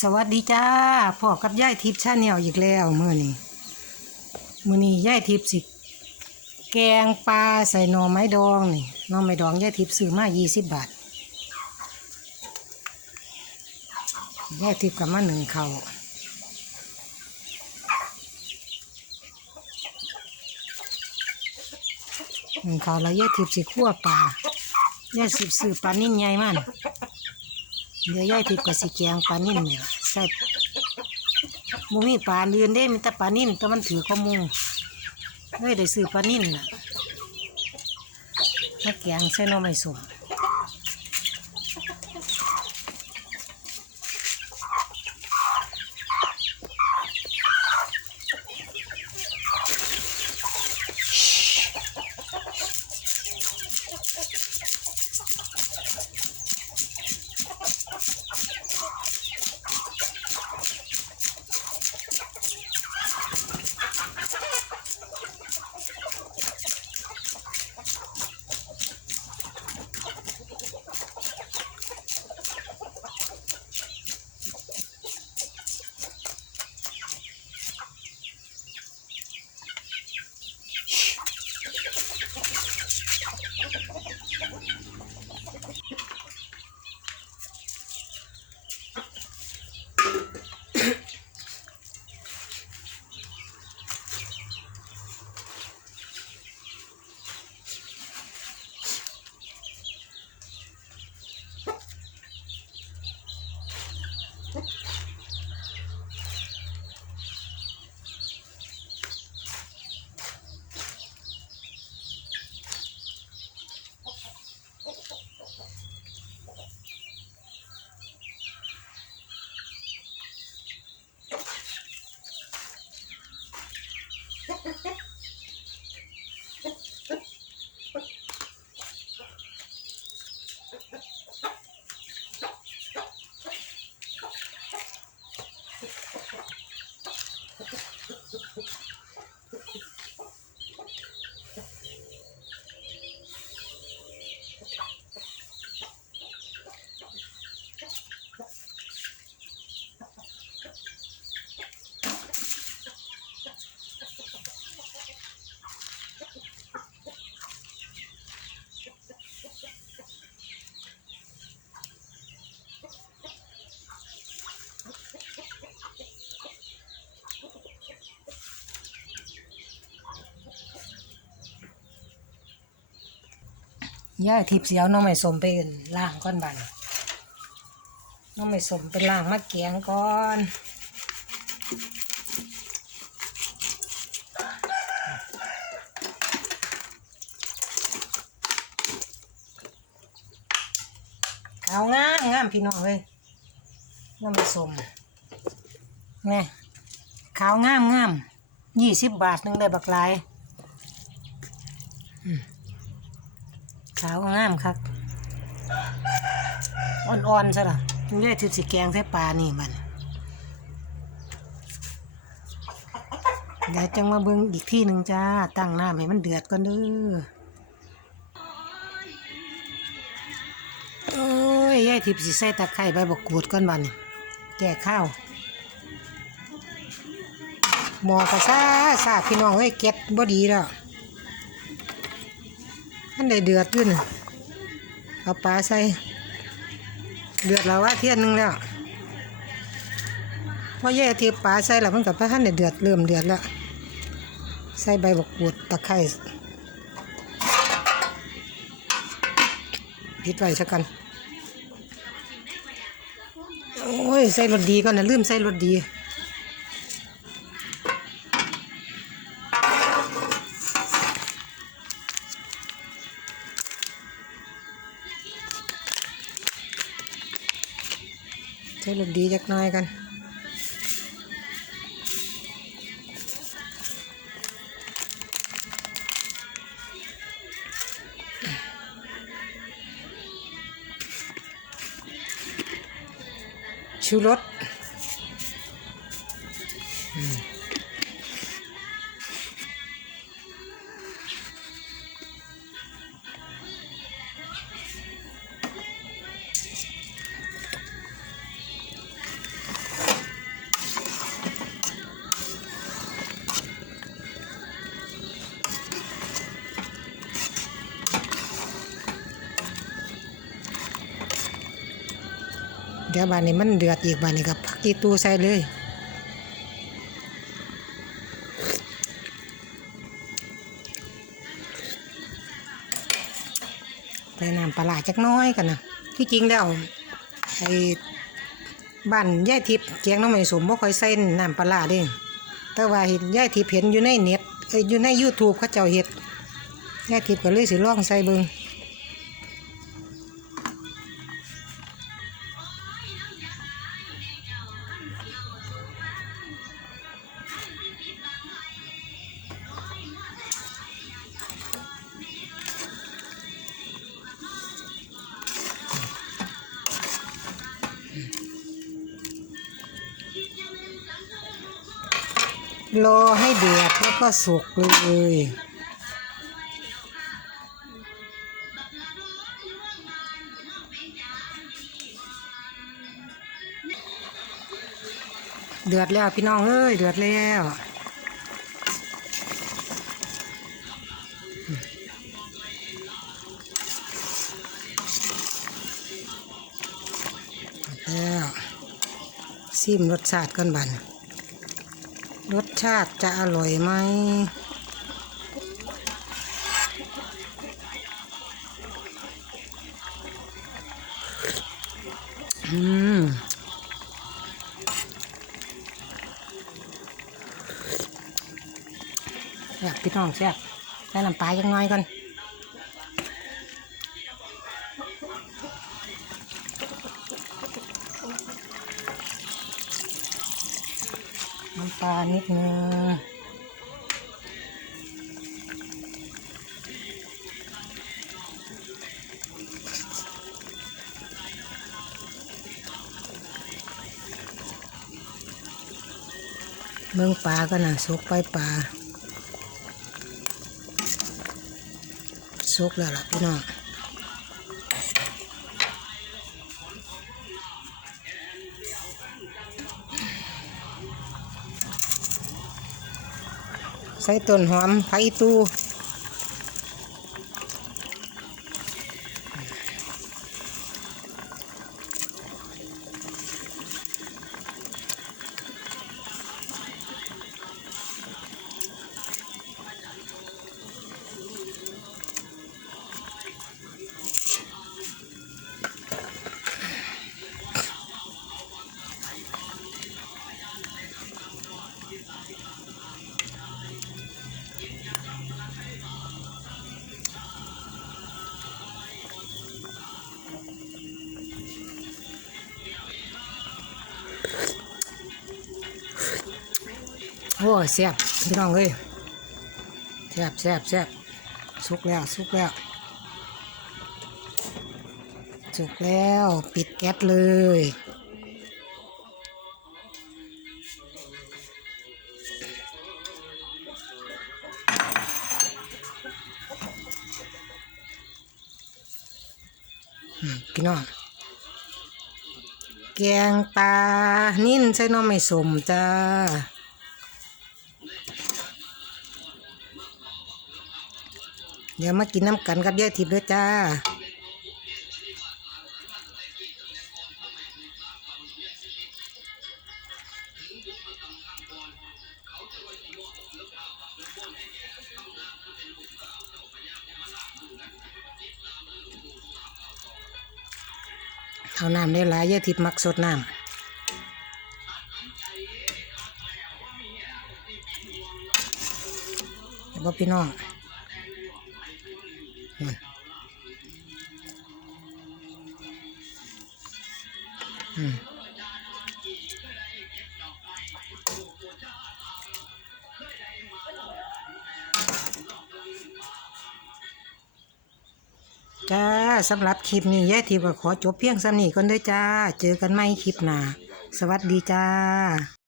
สวัสดีจ้าพ่อกับย่ายทิพย์ชาแนลอีกแล้วเมื้อนี้มื้อนี้ย่ายทิพย์สิ แกงปลาใส่หน่อไม้ดองนี่หน่อไม้ดองย่ายทิพย์ซื้อมา20บาทย่ายทิพย์กับมาหนึ่งเขาหนึ่งเขาแล้วย่ายทิพย์สิคั่วปลาย่ายสิบซื้อปลานิ่นใหญ่มัน เดี๋ยวยายทิพย์ก็สิแกงปลานิ่นนี่ล่ะใส่บ่มีปลาเรือนได้มีแต่ปลานิ่นแต่มันถือข้อมูเลยได้ซื้อปลานิ่นน่ะมาแกงใส่น้ำไม่สุ่ม ย่าทิพย์สิเอาหน่องไม้ส้มไปอื่นล้างก่อนบันน่องไม้ส้มไปล้างมาแกงก่อนขาวงามงามพี่น้องเลยน่องไม้ส้มไงขาวงามงามยี่สิบบาทนึงได้บักลาย ขาวงามครับอ่อนๆซะล่ะถึงได้ทิพสิแกงใส่ปลานี่มันเดี๋ยวจังมาเบิ่งอีกที่หนึ่งจ้า ตั้งน้ำให้มันเดือดก่อนเด้อโอ้ยยายทิพสิใส่ตะไคร้ใบบักกูดก่อนบัดนแก่ข้าวหมอกระซ่าซาพี่น้องเอ้ยเก็ดบ่ดีแล้ว อันใดเดือดขึ้นเอาปลาใส่ เดือดแล้วว่าเที่ยนหนึงแล้วพอแย่ทีปลาใส่แล้วมันกับพระท่านได้เดือดเริ่มเดือดแล้วใส่ใบบกกูดตะไคร้พิดไว้สักกันโอ้ยใส่รสดีก่อนนะลืมใส่รสดี ใช้รสดีจักหน้อยกันชูรส เดี๋ยวบานนี้มันเดือดอีกบานนี้กับผักกีตูใส่เลยใส่น้ำปลาจักน้อยกันนะที่จริงแล้วไอ้บ้านยายทิพย์แกงน้องไม่สมบ่ค่อยใส่น้ำปลาด้แต่ว่าเห็นยายทิพย์เห็นอยู่ในเน็ตอยอยู่ใน YouTube เขาเจ้าเฮ็ดยายทิพย์ก็เลยสิลองใส่เบิ่ง รอให้เดือดแล้วก็สุกเลยเดือดแล้วพี่น้องเอ้ยเดือดแล้วแล้วซิมรสชาติกันบัน รสชาติจะอร่อยไหมอืมอยากพี่น้องแซ่บใส่น้ำปลายังน้อยก่อน น้ำปลนิดนึงเบิ่งปลาก็น่ะสุกไปปลาสุกแล้วล่ะพี่น้อง ใส่ต้นหอมไผ่ตู โอ้ยแซ่บพี่น้องเอ้ยแซ่บแซ่บแซ่บสุกแล้วสุกแล้วสุกแล้วปิดแก๊สเลยพี่น้อง แกงปลานิ่นใช่น้องไม่สมจ้า เดี๋ยวมากินน้ำกันกับยายทิพย์ด้วยจ้า เอาน้ำได้หลายเยอะทิพมักสดน้ำเดี๋ยวบอกพี่น้องอืม จ้าสำหรับคลิปนี้ยายทิพย์ก็ขอจบเพียงสำนี้ก่อนเด้อจ้า เจอกันใหม่คลิปหน้า สวัสดีจ้า